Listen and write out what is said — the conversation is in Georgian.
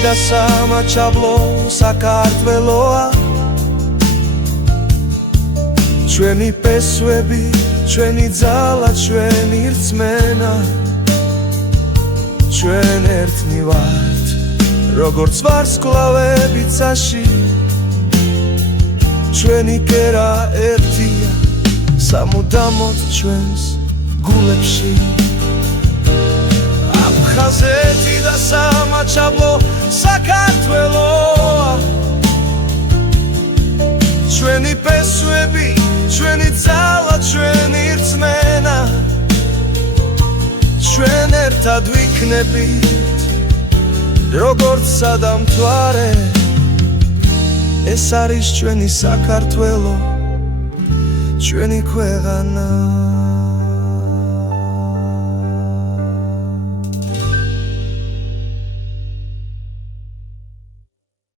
და სამაჩაბლო საქართველოა ჩვენი პესვები ჩვენი ძალა ჩვენი რწმენა ჩვენ ერთნი ვართ როგორც ვარსკვლავები ცაში ჩვენი კერა ერთია სამუდამოდ ჩვენს გულებში აფხაზეთი და სამაჩაბლო საქართველოა ჩვენი პესვები ჩვენი ძალა ჩვენი რწმენა ჩვენ ერთად ვიქნებით როგორც სადამთვარე ეს არის ჩვენი საქართველო ჩვენი ქვეყანა